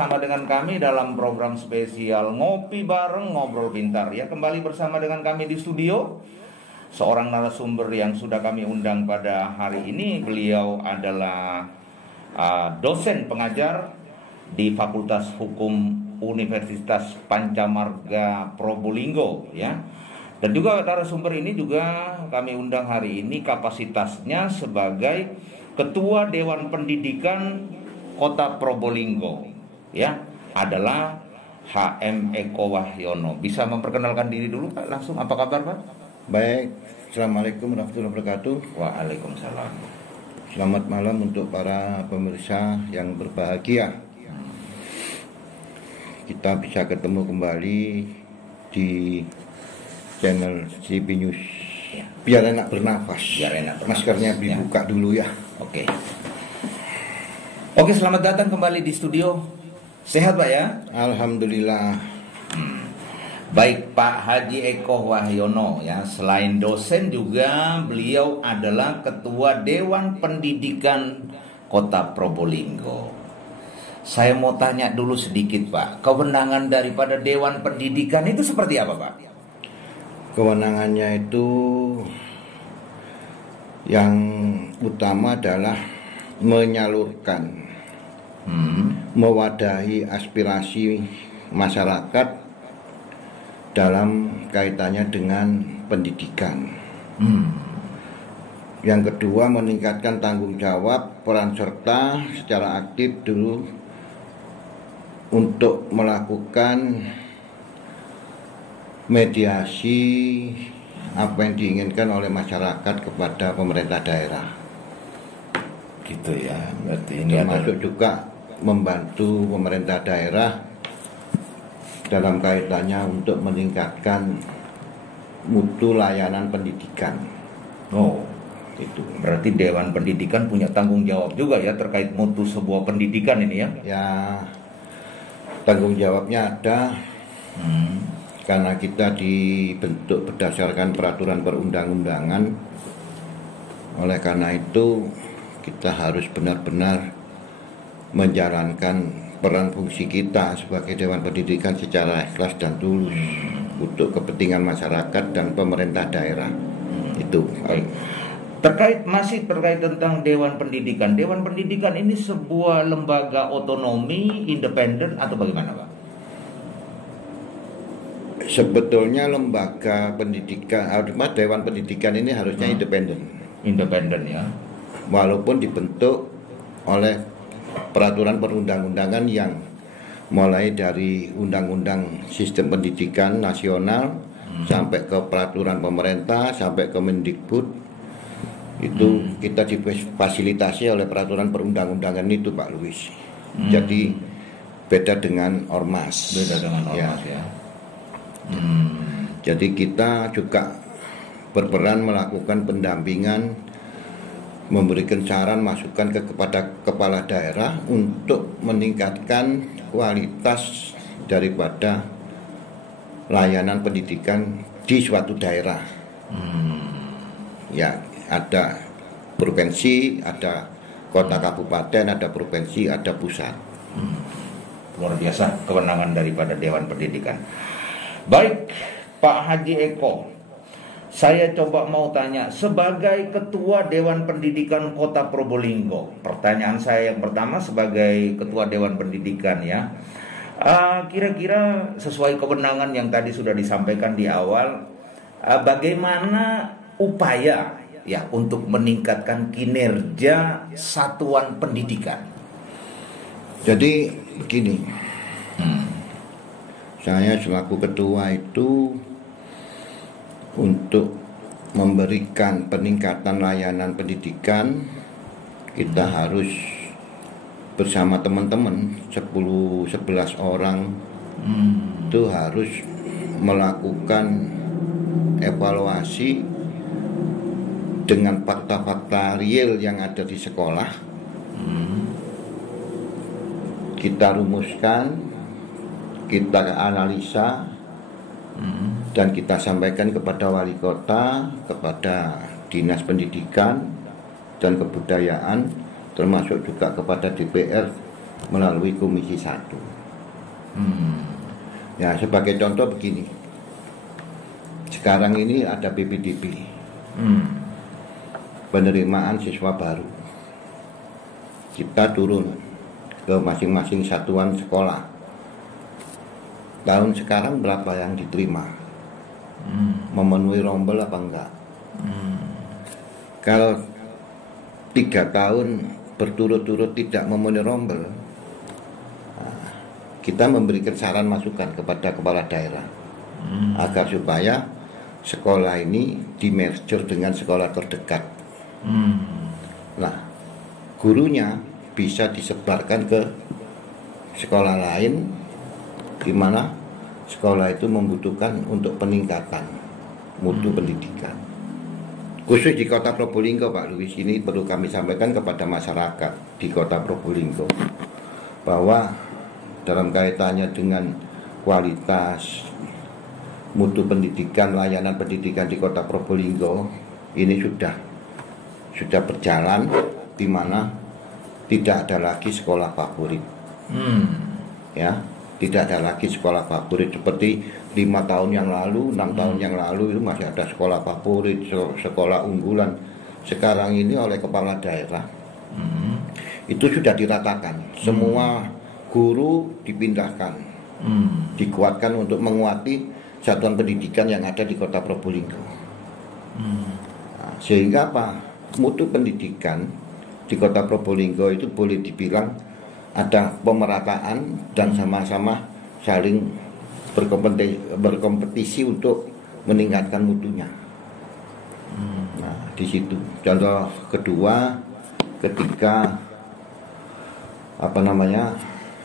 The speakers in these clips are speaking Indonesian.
bersama dengan kami dalam program spesial Ngopi Bareng Ngobrol Pintar ya. Kembali bersama dengan kami di studio seorang narasumber yang sudah kami undang pada hari ini. Beliau adalah dosen pengajar di Fakultas Hukum Universitas Pancamarga Probolinggo ya. Dan juga narasumber ini juga kami undang hari ini kapasitasnya sebagai Ketua Dewan Pendidikan Kota Probolinggo ya, adalah HM Eko Wahyono. Bisa memperkenalkan diri dulu Pak langsung, apa kabar Pak? Baik, Assalamualaikum warahmatullahi wabarakatuh. Waalaikumsalam. Selamat malam untuk para pemirsa yang berbahagia. Kita bisa ketemu kembali di channel CB News. Biar enak bernafas. Maskernya dibuka dulu ya. Oke, selamat datang kembali di studio. Sehat Pak ya? Alhamdulillah. Baik, Pak Haji Eko Wahyono ya, selain dosen juga beliau adalah Ketua Dewan Pendidikan Kota Probolinggo. Saya mau tanya dulu sedikit Pak, kewenangan daripada Dewan Pendidikan itu seperti apa Pak? Kewenangannya itu yang utama adalah menyalurkan, mewadahi aspirasi masyarakat dalam kaitannya dengan pendidikan. Yang kedua, meningkatkan tanggung jawab peran serta secara aktif dulu untuk melakukan mediasi apa yang diinginkan oleh masyarakat kepada pemerintah daerah. Gitu ya, berarti ini termasuk juga membantu pemerintah daerah dalam kaitannya untuk meningkatkan mutu layanan pendidikan. Oh, itu berarti Dewan Pendidikan punya tanggung jawab juga ya terkait mutu sebuah pendidikan ini ya? Ya, tanggung jawabnya ada. Karena kita dibentuk berdasarkan peraturan perundang-undangan. Oleh karena itu kita harus benar-benar menjalankan peran fungsi kita sebagai Dewan Pendidikan secara ikhlas dan tulus untuk kepentingan masyarakat dan pemerintah daerah. Itu. Masih terkait tentang Dewan Pendidikan. Dewan Pendidikan ini sebuah lembaga otonomi, independen atau bagaimana Pak? Sebetulnya lembaga pendidikan, Dewan Pendidikan ini harusnya independen. Independen ya. Walaupun dibentuk oleh peraturan perundang-undangan yang mulai dari Undang-Undang Sistem Pendidikan Nasional sampai ke peraturan pemerintah, sampai ke Mendikbud, itu kita difasilitasi oleh peraturan perundang-undangan itu Pak Luis. Jadi beda dengan ormas. Beda dengan ormas ya. Jadi kita juga berperan melakukan pendampingan, memberikan saran masukan kepada kepala daerah untuk meningkatkan kualitas daripada layanan pendidikan di suatu daerah. Ya, ada provinsi, ada kota kabupaten, ada provinsi, ada pusat. Luar biasa kewenangan daripada Dewan Pendidikan. Baik, Pak Haji Eko, saya coba mau tanya sebagai Ketua Dewan Pendidikan Kota Probolinggo. Pertanyaan saya yang pertama sebagai Ketua Dewan Pendidikan ya, kira-kira sesuai kewenangan yang tadi sudah disampaikan di awal, bagaimana upaya ya untuk meningkatkan kinerja satuan pendidikan? Jadi begini, saya selaku ketua itu untuk memberikan peningkatan layanan pendidikan, kita harus bersama teman-teman 10-11 orang itu harus melakukan evaluasi dengan fakta-fakta real yang ada di sekolah. Kita rumuskan, kita analisa, dan kita sampaikan kepada wali kota, kepada dinas pendidikan dan kebudayaan, termasuk juga kepada DPR melalui Komisi 1. Ya, sebagai contoh begini. Sekarang ini ada PPDB. Penerimaan siswa baru. Kita turun ke masing-masing satuan sekolah. Tahun sekarang berapa yang diterima? Memenuhi rombel apa enggak? Kalau 3 tahun berturut-turut tidak memenuhi rombel, kita memberikan saran masukan kepada kepala daerah agar supaya sekolah ini di-merger dengan sekolah terdekat. Nah, gurunya bisa disebarkan ke sekolah lain di mana sekolah itu membutuhkan untuk peningkatan mutu pendidikan. Khusus di Kota Probolinggo, Pak Luis, ini perlu kami sampaikan kepada masyarakat di Kota Probolinggo bahwa dalam kaitannya dengan kualitas mutu pendidikan, layanan pendidikan di Kota Probolinggo ini sudah berjalan, di mana tidak ada lagi sekolah favorit. Ya, tidak ada lagi sekolah favorit seperti 5 tahun yang lalu, 6 tahun yang lalu itu masih ada sekolah favorit, sekolah unggulan. Sekarang ini oleh kepala daerah itu sudah diratakan, semua guru dipindahkan, dikuatkan untuk menguati satuan pendidikan yang ada di Kota Probolinggo. Nah, sehingga apa? Mutu pendidikan di Kota Probolinggo itu boleh dibilang ada pemerataan dan sama-sama saling berkompetisi untuk meningkatkan mutunya. Nah, di situ. Contoh kedua, ketika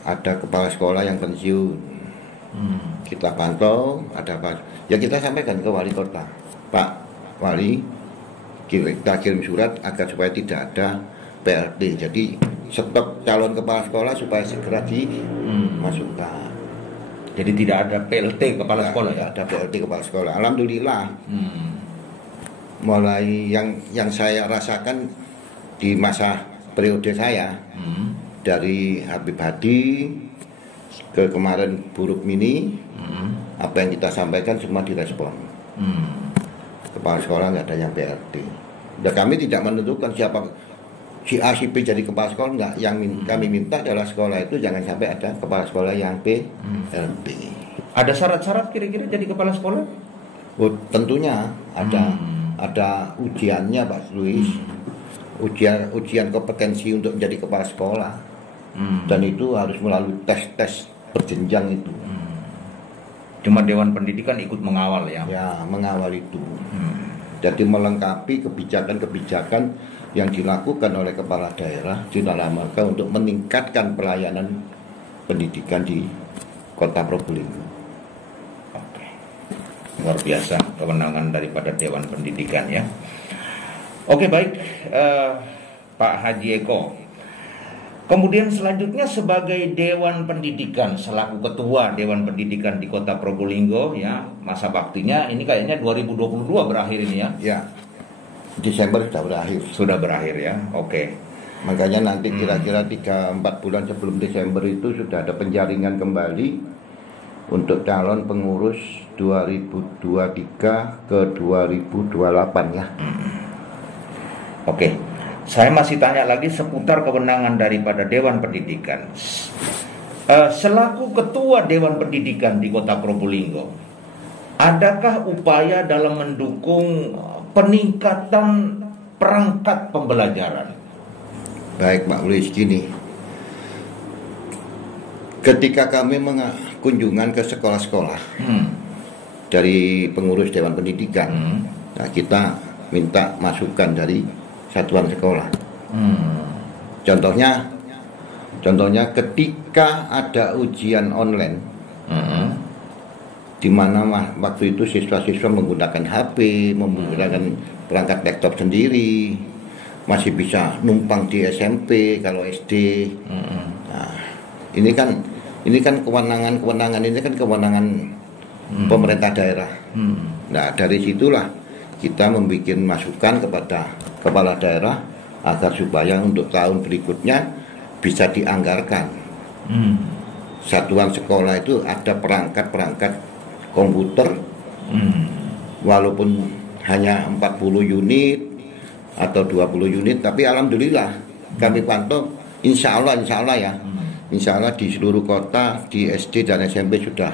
ada kepala sekolah yang pensiun, kita pantau, ya kita sampaikan ke wali kota, Pak Wali, kita kirim surat agar supaya tidak ada PLT. Jadi stok calon kepala sekolah supaya segera dimasukkan. Jadi tidak ada PLT kepala sekolah ya? Ada PLT kepala sekolah. Alhamdulillah. Mulai yang saya rasakan di masa periode saya, dari Habib Hadi ke kemarin Buruk Mini, apa yang kita sampaikan semua direspon. Kepala sekolah nggak ada yang PLT. Dan kami tidak menentukan siapa si A, si B jadi kepala sekolah, enggak. Yang kami minta adalah sekolah itu jangan sampai ada kepala sekolah yang PLT. Ada syarat-syarat kira-kira jadi kepala sekolah? Oh, tentunya ada ujiannya, Pak Luis. Ujian kompetensi untuk menjadi kepala sekolah. Dan itu harus melalui tes-tes berjenjang itu. Cuma Dewan Pendidikan ikut mengawal ya? Ya, mengawal itu. Jadi melengkapi kebijakan-kebijakan yang dilakukan oleh kepala daerah di dalam rangka untuk meningkatkan pelayanan pendidikan di Kota Probolinggo. Oke. Luar biasa kewenangan daripada Dewan Pendidikan ya. Oke, baik, Pak Haji Eko. Kemudian selanjutnya sebagai Dewan Pendidikan, selaku Ketua Dewan Pendidikan di Kota Probolinggo ya, masa baktinya ini kayaknya 2022 berakhir ini ya? Ya, Desember sudah berakhir. Sudah berakhir ya, oke. Makanya nanti kira-kira 3-4 bulan sebelum Desember itu sudah ada penjaringan kembali untuk calon pengurus 2023 ke 2028 ya. Oke. Saya masih tanya lagi seputar kewenangan daripada Dewan Pendidikan. Selaku Ketua Dewan Pendidikan di Kota Probolinggo, adakah upaya dalam mendukung peningkatan perangkat pembelajaran? Baik, Pak Luis, gini. Ketika kami kunjungan ke sekolah-sekolah dari pengurus Dewan Pendidikan, nah kita minta masukan dari satuan sekolah. Contohnya ketika ada ujian online, di mana waktu itu siswa-siswa menggunakan HP, menggunakan perangkat laptop sendiri, masih bisa numpang di SMP kalau SD. Nah, ini kan kewenangan ini kan kewenangan pemerintah daerah. Nah, dari situlah kita membuat masukan kepada kepala daerah agar supaya untuk tahun berikutnya bisa dianggarkan Satuan sekolah itu ada perangkat-perangkat komputer, walaupun hanya 40 unit atau 20 unit, tapi alhamdulillah kami pantau, insya Allah ya, insya Allah di seluruh kota, di SD dan SMP sudah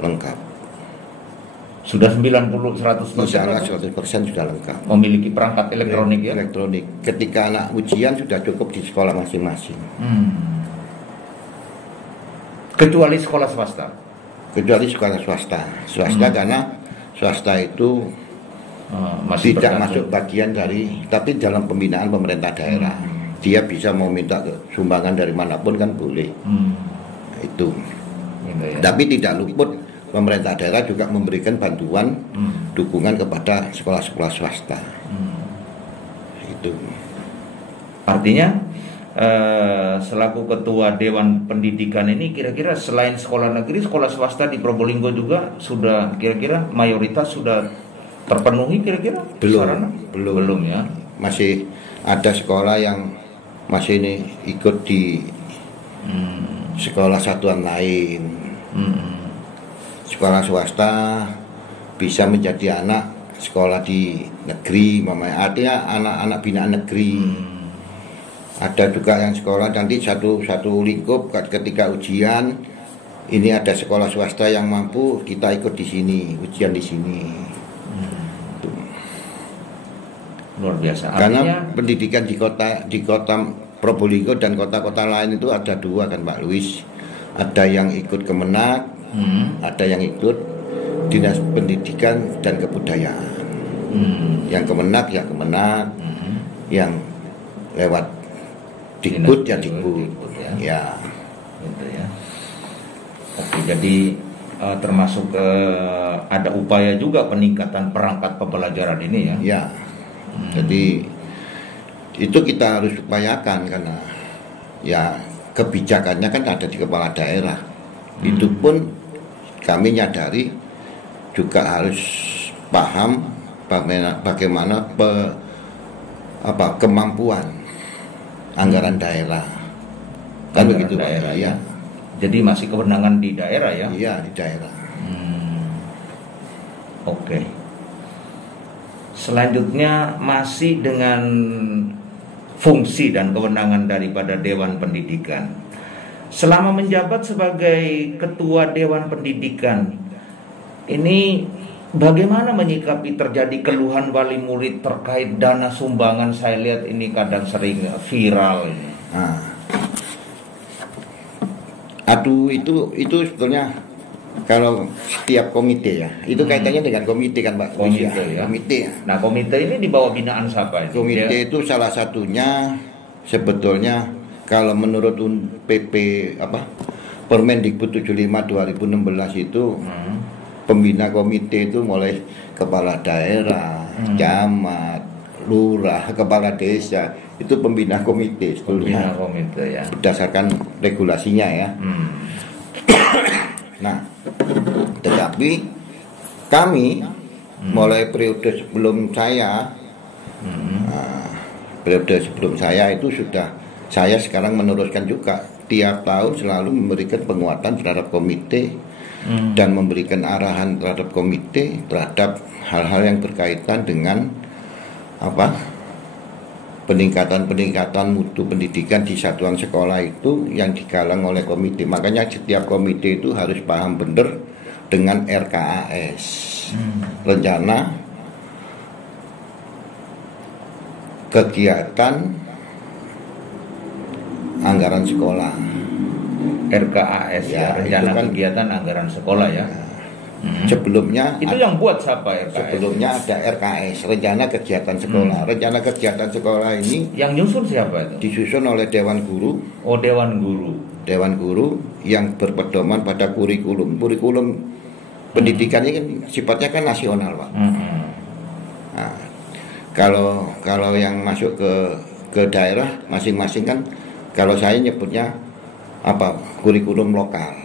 lengkap. Sudah 90-100%? Insya Allah 100% sudah lengkap. Memiliki perangkat elektronik ya? Elektronik. Ketika anak ujian sudah cukup di sekolah masing-masing. Kecuali sekolah swasta? Kecuali sekolah swasta. Karena swasta itu masih tidak masuk bagian dari, tapi dalam pembinaan pemerintah daerah. Dia bisa mau minta sumbangan dari manapun kan boleh. Itu. Ya. Tapi tidak luput, pemerintah daerah juga memberikan bantuan dukungan kepada sekolah-sekolah swasta. Itu. Artinya selaku ketua Dewan Pendidikan ini, kira-kira selain sekolah negeri, sekolah swasta di Probolinggo juga sudah kira-kira mayoritas sudah terpenuhi kira-kira? Belum ya. Masih ada sekolah yang masih ini ikut di sekolah satuan lain. Sekolah swasta bisa menjadi anak sekolah di negeri, artinya anak-anak binaan negeri. Ada juga yang sekolah nanti satu lingkup ketika ujian, ini ada sekolah swasta yang mampu, kita ikut di sini, ujian di sini. Luar biasa. Karena pendidikan di kota Probolinggo dan kota-kota lain itu ada dua kan Pak Luis. Ada yang ikut Kemenak, ada yang ikut Dinas Pendidikan dan Kebudayaan. Yang Kemenak ya Kemenak, yang lewat Dikbud ya Dikbud. Ya. Gitu ya. Oke, jadi termasuk ada upaya juga peningkatan perangkat pembelajaran ini ya. Ya. Jadi itu kita harus upayakan karena ya kebijakannya kan ada di kepala daerah. Itu pun kami nyadari juga harus paham bagaimana kemampuan anggaran daerah. Kan begitu daerah ya. Jadi masih kewenangan di daerah ya? Iya, di daerah. Oke. Selanjutnya masih dengan fungsi dan kewenangan daripada Dewan Pendidikan. Selama menjabat sebagai Ketua Dewan Pendidikan, ini bagaimana menyikapi terjadi keluhan wali murid terkait dana sumbangan? Saya lihat ini kadang sering viral ini. Aduh, itu sebetulnya kalau setiap komite ya, itu kaitannya dengan komite kan Pak. Komite ya. Komite. Nah, komite ini di bawah binaan siapa? Komite itu salah satunya sebetulnya kalau menurut PP Permendikbud 75 2016 itu pembina komite itu mulai kepala daerah, camat, lurah, kepala desa, itu pembina komite sebetulnya. Pembina komite ya. Berdasarkan regulasinya ya. Nah, tetapi kami mulai periode sebelum saya, itu sudah saya sekarang meneruskan juga tiap tahun selalu memberikan penguatan terhadap komite dan memberikan arahan terhadap komite terhadap hal-hal yang berkaitan dengan peningkatan mutu pendidikan di satuan sekolah itu yang digalang oleh komite. Makanya setiap komite itu harus paham benar dengan RKAS, rencana kegiatan anggaran sekolah. RKAS ya, rencana kan kegiatan anggaran sekolah ya. Sebelumnya itu yang buat siapa RKAS? Sebelumnya ada RKS, rencana kegiatan sekolah. Rencana kegiatan sekolah ini yang nyusun siapa itu? Disusun oleh Dewan Guru. Oh, Dewan Guru. Dewan Guru yang berpedoman pada kurikulum. Kurikulum pendidikan ini kan sifatnya kan nasional, Pak. Nah, kalau yang masuk ke daerah masing-masing kan, kalau saya nyebutnya kurikulum lokal.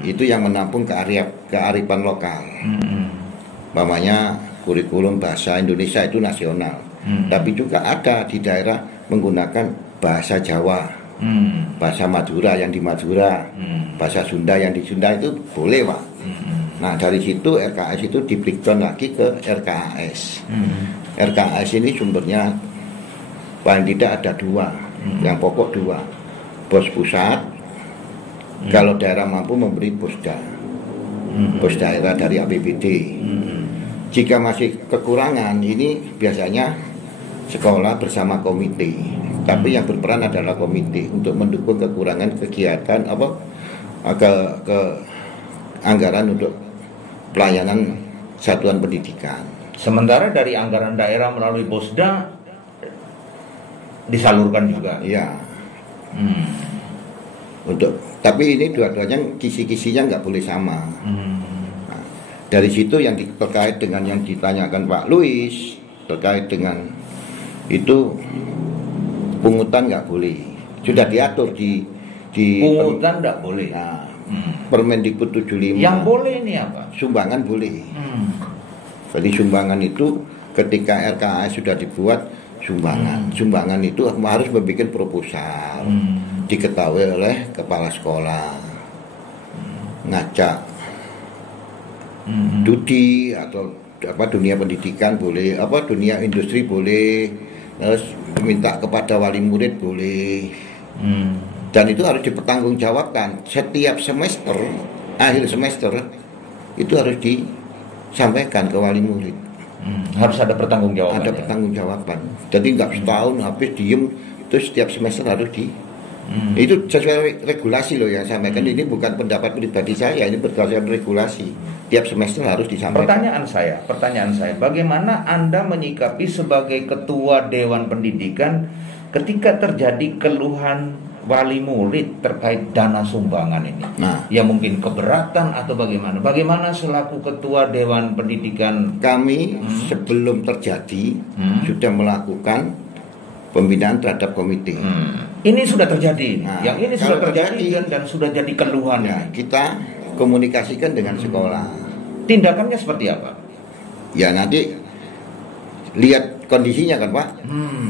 Itu yang menampung kearifan lokal. Namanya kurikulum bahasa Indonesia itu nasional. Tapi juga ada di daerah menggunakan bahasa Jawa Bahasa Madura yang di Madura, bahasa Sunda yang di Sunda itu boleh, Pak. Nah, dari situ RKAS itu di breakdown lagi ke RKAS. RKAS ini sumbernya paling tidak ada dua, yang pokok dua. Bos pusat, kalau daerah mampu memberi posda, bos daerah dari APBD. Jika masih kekurangan, ini biasanya sekolah bersama komite. Tapi yang berperan adalah komite untuk mendukung kekurangan kegiatan ke anggaran untuk pelayanan satuan pendidikan. Sementara dari anggaran daerah melalui posda disalurkan juga. Iya. Tapi ini dua-duanya kisi-kisinya nggak boleh sama. Nah, dari situ yang terkait dengan yang ditanyakan Pak Luis terkait dengan itu pungutan nggak boleh. Sudah diatur di pungutan nggak boleh. Nah, Permendikbud 75. Yang boleh ini apa? Sumbangan boleh. Jadi sumbangan itu ketika RKAS sudah dibuat sumbangan. Sumbangan itu harus membuat proposal. Diketahui oleh kepala sekolah. Ngajak studi atau dunia pendidikan boleh, dunia industri boleh, terus minta kepada wali murid boleh. Dan itu harus dipertanggungjawabkan setiap semester, akhir semester itu harus disampaikan ke wali murid. Harus ada pertanggungjawaban. Ada pertanggungjawaban. Jadi nggak setahun habis diem, itu setiap semester harus Itu sesuai regulasi loh yang sampaikan. Ini bukan pendapat pribadi saya, ini berdasarkan regulasi. Tiap semester harus disampaikan. Pertanyaan saya, bagaimana Anda menyikapi sebagai ketua Dewan Pendidikan ketika terjadi keluhan wali murid terkait dana sumbangan ini? Nah, ya mungkin keberatan atau bagaimana? Bagaimana selaku ketua Dewan Pendidikan? Kami sebelum terjadi sudah melakukan pembinaan terhadap komite. Ini sudah terjadi. Nah, yang ini sudah terjadi dan sudah jadi keluhan. Ya, kita komunikasikan dengan sekolah. Tindakannya seperti apa? Ya nanti lihat kondisinya kan Pak.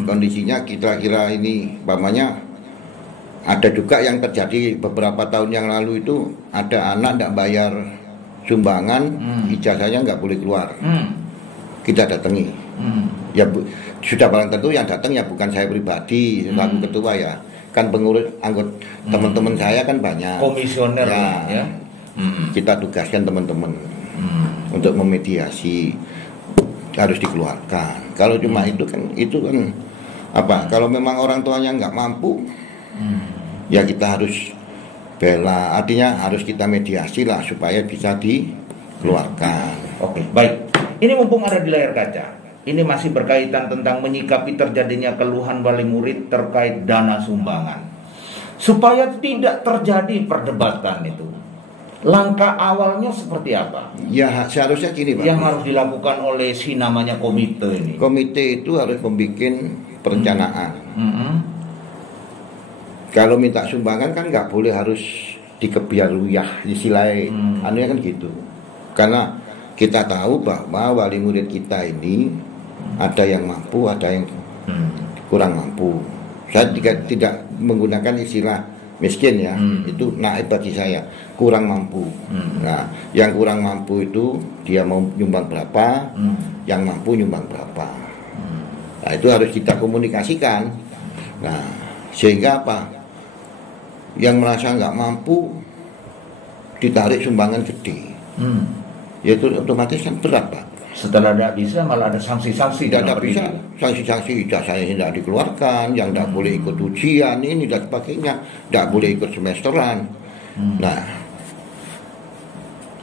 Kondisinya kira-kira ini umpamanya ada juga yang terjadi beberapa tahun yang lalu itu ada anak tidak bayar sumbangan, ijazahnya nggak boleh keluar. Kita datangi. Ya sudah barang tentu yang datang ya bukan saya pribadi selaku ketua ya, kan pengurus anggota teman-teman saya kan banyak. Komisioner ya. Kita tugaskan teman-teman untuk memediasi harus dikeluarkan. Kalau cuma itu kan kalau memang orang tuanya nggak mampu, ya kita harus bela. Artinya harus kita mediasi lah supaya bisa dikeluarkan. Oke, baik. Ini mumpung ada di layar kaca. Ini masih berkaitan tentang menyikapi terjadinya keluhan wali murid terkait dana sumbangan. Supaya tidak terjadi perdebatan itu, langkah awalnya seperti apa? Ya seharusnya gini Pak. Yang harus dilakukan oleh si namanya komite ini. Komite itu harus membuat perencanaan. Kalau minta sumbangan kan nggak boleh harus dikebiaruyah istilahnya, anunya kan gitu. Karena kita tahu bahwa wali murid kita ini ada yang mampu, ada yang kurang mampu. Saya tidak menggunakan istilah miskin ya, itu naib bagi saya, kurang mampu. Nah, yang kurang mampu itu dia mau nyumbang berapa, yang mampu nyumbang berapa. Nah, itu harus kita komunikasikan. Nah, sehingga apa? Yang merasa nggak mampu ditarik sumbangan gede, yaitu otomatis kan berat Pak. Setelah tidak bisa malah ada sanksi-sanksi. Tidak bisa, sanksi-sanksi ijazahnya tidak dikeluarkan, yang tidak boleh ikut ujian ini dan sebagainya, tidak boleh ikut semesteran. Nah,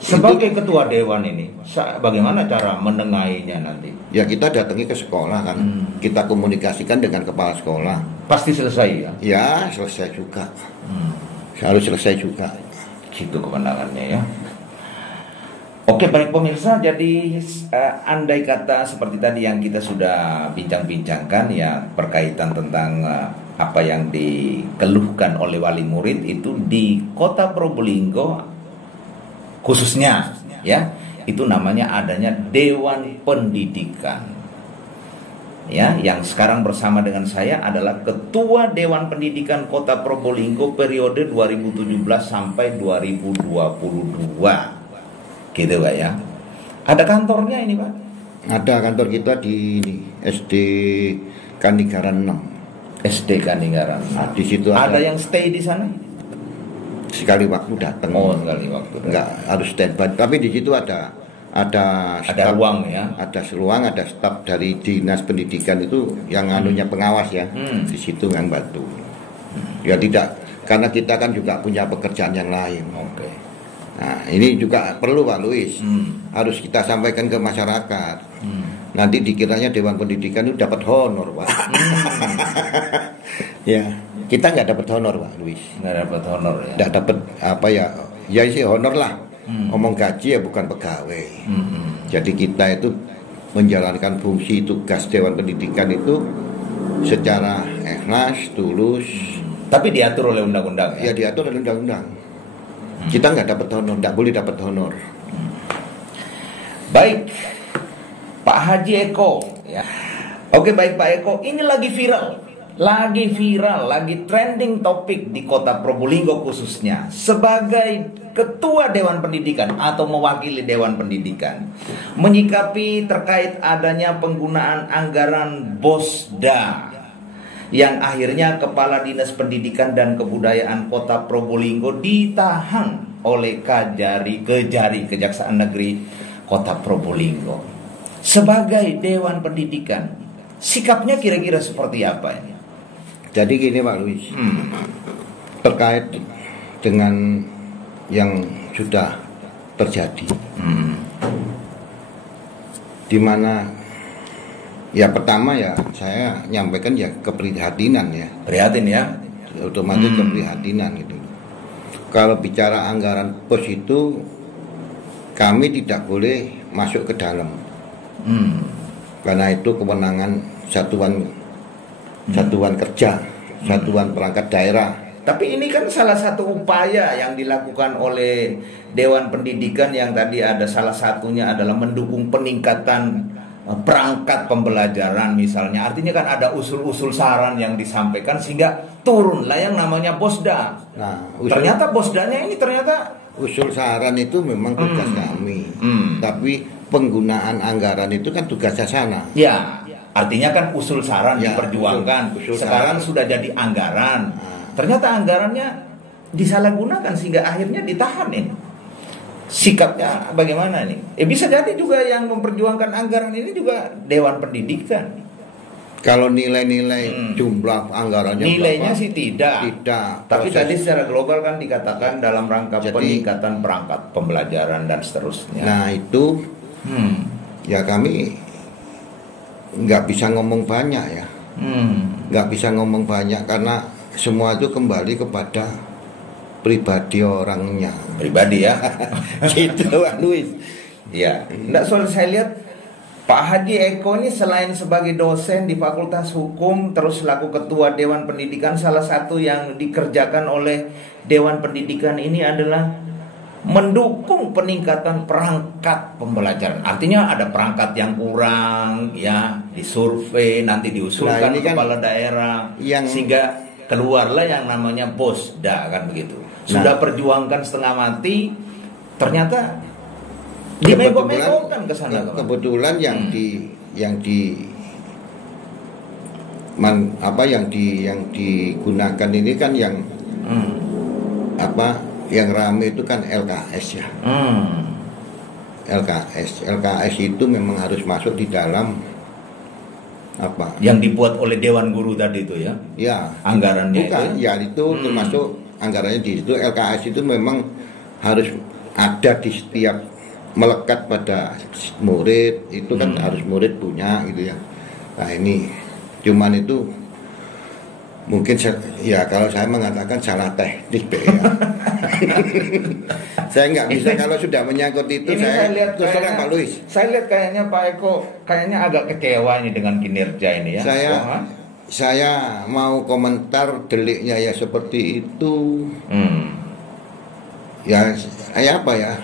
sebagai ketua dewan ini, bagaimana cara menengahinya nanti? Ya kita datangi ke sekolah kan, kita komunikasikan dengan kepala sekolah. Pasti selesai ya? Ya selesai juga, harus selesai juga. Gitu kewenangannya ya. Oke baik pemirsa, jadi andai kata seperti tadi yang kita sudah bincang-bincangkan ya, berkaitan tentang apa yang dikeluhkan oleh wali murid itu di Kota Probolinggo khususnya ya, itu namanya adanya Dewan Pendidikan. ya, yang sekarang bersama dengan saya adalah Ketua Dewan Pendidikan Kota Probolinggo periode 2017 sampai 2022. Gitu Pak ya. Ada kantornya ini Pak? Ada kantor kita di SD Kanigaran 6. SD Kanigaran. Nah, di situ ada yang stay di sana? Sekali waktu datang. Oh, sekali waktu. Enggak harus standby, tapi di situ ada staff, ruang ya. Ada ruang, ada staf dari Dinas Pendidikan itu yang anunya pengawas ya. Di situ yang bantu. Ya tidak, karena kita kan juga punya pekerjaan yang lain. Oke. Nah, ini juga perlu Pak Luis. Harus kita sampaikan ke masyarakat. Nanti dikiranya Dewan Pendidikan itu dapat honor, Pak. Ya, kita nggak dapat honor, Pak Luis. Nggak dapat honor ya. Nggak dapat apa ya? Ya sih honor lah. Ngomong gaji ya bukan pegawai. Jadi kita itu menjalankan fungsi tugas Dewan Pendidikan itu secara ikhlas, tulus. Tapi diatur oleh undang-undang ya? Ya diatur oleh undang-undang. Kita nggak dapat honor, nggak boleh dapat honor. Baik, Pak Haji Eko. Ya. Oke baik Pak Eko, ini lagi viral, lagi trending topik di Kota Probolinggo khususnya sebagai Ketua Dewan Pendidikan atau mewakili Dewan Pendidikan menyikapi terkait adanya penggunaan anggaran BOSDA yang akhirnya Kepala Dinas Pendidikan dan Kebudayaan Kota Probolinggo ditahan oleh Kejari Kejaksaan Negeri Kota Probolinggo. Sebagai Dewan Pendidikan, sikapnya kira-kira seperti apa ini? Jadi gini Pak Luis, terkait dengan yang sudah terjadi, di mana ya pertama ya saya nyampaikan ya keprihatinan ya. Prihatin ya. Otomatis keprihatinan gitu. Kalau bicara anggaran pos itu kami tidak boleh masuk ke dalam. Karena itu kewenangan satuan kerja, satuan perangkat daerah. Tapi ini kan salah satu upaya yang dilakukan oleh Dewan Pendidikan yang tadi ada salah satunya adalah mendukung peningkatan perangkat pembelajaran misalnya. Artinya kan ada usul-usul saran yang disampaikan sehingga turunlah yang namanya BOSDA. Nah, ternyata BOSDA-nya ini ternyata usul saran itu memang tugas kami. Tapi penggunaan anggaran itu kan tugasnya sana. Ya, artinya kan usul saran ya, diperjuangkan. Usul sekarang saran sudah jadi anggaran. Ternyata anggarannya disalahgunakan sehingga akhirnya ditahanin. Sikapnya bagaimana nih? Bisa jadi juga yang memperjuangkan anggaran ini juga Dewan Pendidikan. Kalau nilai-nilai jumlah anggarannya nilainya berapa? Sih tidak. Tapi tadi secara global kan dikatakan dalam rangka peningkatan perangkat pembelajaran dan seterusnya. Nah itu ya kami nggak bisa ngomong banyak ya. Nggak bisa ngomong banyak karena semua itu kembali kepada pribadi orangnya. Pribadi ya. Gitu Pak Luis. Ya. Nggak, soal saya lihat Pak Haji Eko ini selain sebagai dosen di Fakultas Hukum, terus selaku Ketua Dewan Pendidikan, salah satu yang dikerjakan oleh Dewan Pendidikan ini adalah mendukung peningkatan perangkat pembelajaran. Artinya ada perangkat yang kurang, ya disurvei, nanti diusulkan kepala daerah, sehingga keluarlah yang namanya BOSDA kan begitu. Sudah perjuangkan setengah mati, ternyata dimegok-megokkan ke sana. Kebetulan yang digunakan ini kan yang yang rame itu kan LKS ya. LKS itu memang harus masuk di dalam yang dibuat oleh Dewan Guru tadi itu ya. Ya, anggarannya bukan, itu. Ya itu termasuk anggarannya di situ. LKS itu memang harus ada di setiap, melekat pada murid itu kan harus murid punya gitu ya. Nah ini cuman itu mungkin ya kalau saya mengatakan salah teknik ya. Saya nggak bisa kalau sudah menyangkut itu. Ini saya lihat kayaknya, Pak Luis. Saya lihat kayaknya Pak Eko kayaknya agak kecewa ini dengan kinerja ini ya. Saya mau komentar deliknya ya seperti itu. Ya apa ya?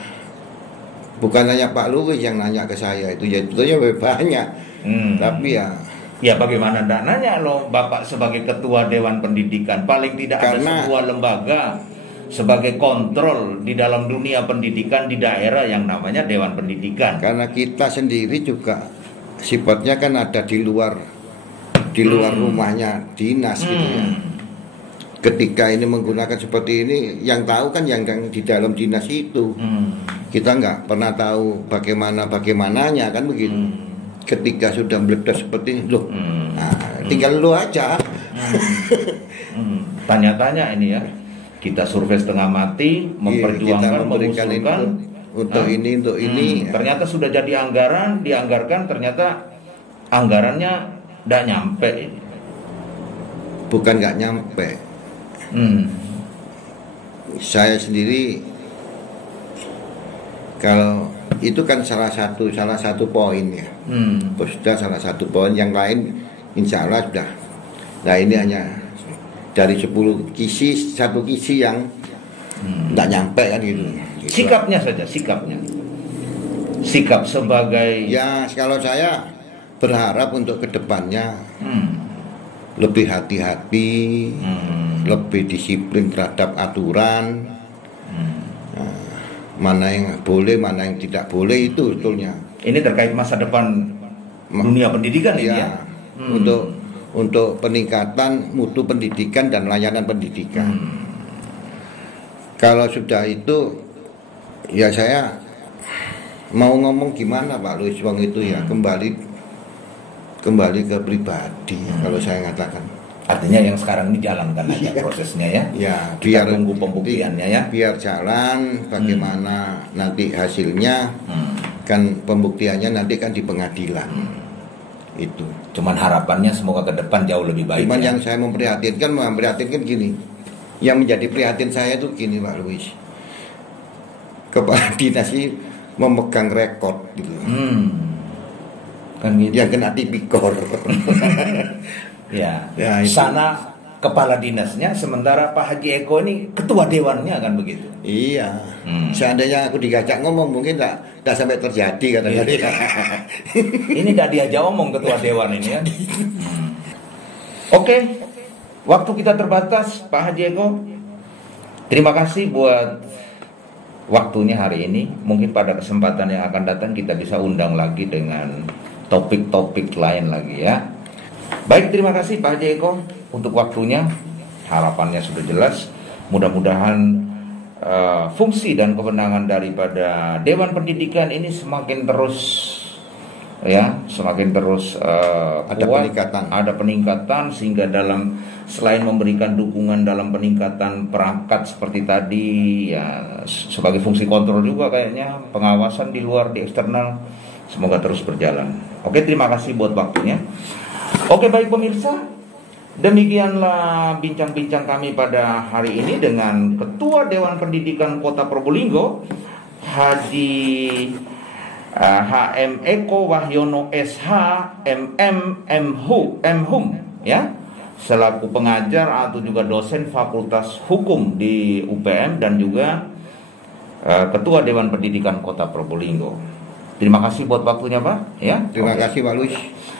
Bukan hanya Pak Luis yang nanya ke saya itu, ya sebetulnya banyak. Tapi ya Ya bagaimana ndak nanya loh Bapak sebagai ketua Dewan Pendidikan. Paling tidak ada sebuah lembaga sebagai kontrol di dalam dunia pendidikan di daerah yang namanya Dewan Pendidikan. Karena kita sendiri juga sifatnya kan ada di luar rumahnya dinas gitu ya. Ketika ini menggunakan seperti ini, yang tahu kan yang di dalam dinas itu. Kita nggak pernah tahu bagaimananya kan begitu. Ketika sudah meledak seperti ini, loh, nah, tinggal lu aja. Tanya-tanya ini ya, kita survei setengah mati, memperjuangkan, mengusulkan untuk ini. Ternyata sudah jadi anggaran, dianggarkan, ternyata anggarannya tidak nyampe. Bukan nggak nyampe. Saya sendiri kalau itu kan salah satu poin ya. Sudah salah satu poin, yang lain insya Allah sudah. Nah ini hanya dari 10 kisi, 1 kisi yang nggak nyampe kan gitu. Sikapnya saja, sikap sebagai. Ya kalau saya berharap untuk kedepannya lebih hati-hati, lebih disiplin terhadap aturan. Mana yang boleh, mana yang tidak boleh, itu sebetulnya. Ini terkait masa depan dunia pendidikan ini ya. Untuk peningkatan mutu pendidikan dan layanan pendidikan. Kalau sudah itu, ya saya mau ngomong gimana Pak Luis Wong itu ya, kembali ke pribadi kalau saya katakan. Artinya yang sekarang ini jalankan aja prosesnya ya. Ya, biar tunggu pembuktiannya ya. Biar jalan, bagaimana nanti hasilnya, kan pembuktiannya nanti kan di pengadilan. Itu. Cuman harapannya semoga ke depan jauh lebih baik. Cuman ya? yang saya memprihatinkan gini. Yang menjadi prihatin saya itu gini Pak Luis. Kepala dinas ini memegang rekor gitu. Kan gitu. Yang kena tipikor. Ya sana kepala dinasnya, sementara Pak Haji Eko ini ketua dewannya kan begitu. Iya. Seandainya aku diajak ngomong mungkin tak sampai terjadi katanya. Ini tidak diajak ngomong ketua dewan ini ya. Oke, waktu kita terbatas Pak Haji Eko. Terima kasih buat waktunya hari ini. Mungkin pada kesempatan yang akan datang kita bisa undang lagi dengan topik-topik lain lagi ya. Baik, terima kasih Pak Haji Eko untuk waktunya. Harapannya sudah jelas. Mudah-mudahan fungsi dan kewenangan daripada Dewan Pendidikan ini semakin terus kuat, ada peningkatan sehingga selain memberikan dukungan dalam peningkatan perangkat seperti tadi ya, sebagai fungsi kontrol juga kayaknya, pengawasan di luar, di eksternal, semoga terus berjalan. Oke, terima kasih buat waktunya. Oke, baik pemirsa, demikianlah bincang-bincang kami pada hari ini dengan Ketua Dewan Pendidikan Kota Probolinggo, Haji HM Eko Wahyono SH MM MHum ya, selaku pengajar atau juga dosen Fakultas Hukum di UPM dan juga Ketua Dewan Pendidikan Kota Probolinggo. Terima kasih buat waktunya Pak ya. Terima kasih Pak Luis.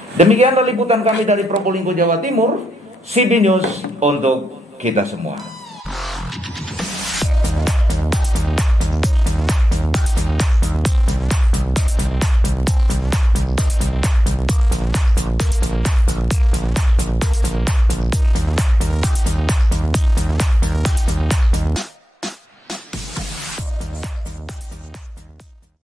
Demikianlah liputan kami dari Probolinggo, Jawa Timur. CB News untuk kita semua.